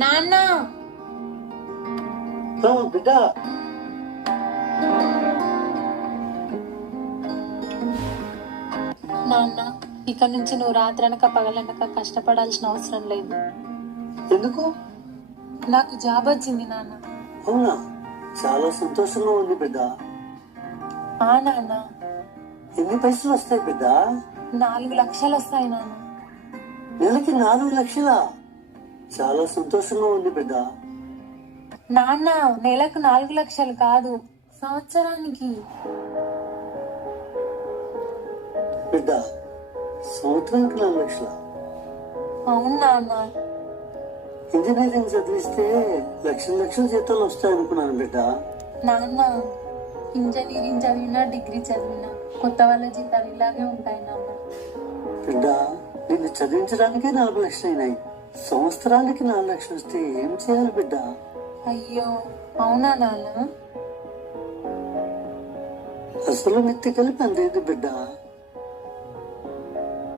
నాన్న బిడ్డ నాన్న ఇక నుంచి నువ్వు రాత్రనక పగలనక కష్టపడాల్సిన అవసరం లేదు. ఎందుకు? నాకు జాబ్ వచ్చింది నాన్న. అవునా? చాలా సంతోషంగా ఉంది బిడ్డ. నాన్న. ఎన్ని పైసలు వస్తాయి బిడ్డ? 4 లక్షలు వస్తాయి నాన్న. నెలకి 4 లక్షలా? చాలా సంతోషంగా ఉంది బిడ్డ. నాన్న నెలకు 4 లక్షలు కాదు, సంవత్సరానికి. బిడ్డ సంవత్సరానికి 4 లక్షలా? అవును నాన్న. ఇంజనీరింగ్ చదివిస్తే లక్షల జీతాలు వస్తాయి అనుకున్నాను బిడ్డ. నాన్న ఇంజనీరింగ్ చదివినా డిగ్రీ చదివినా కొత్త వాళ్ళ జీతాలు ఇలాగే ఉంటాయి నాన్న. బిడ్డ నిన్ను చదివించడానికే 4 లక్షలు అయినాయి. సంవత్సరానికి 4 లక్షలు వస్తే ఏం చేయాలి బిడ్డ? అయ్యో అవునా నాన్న? అసలు మెత్తి కలిపి అందేది బిడ్డ.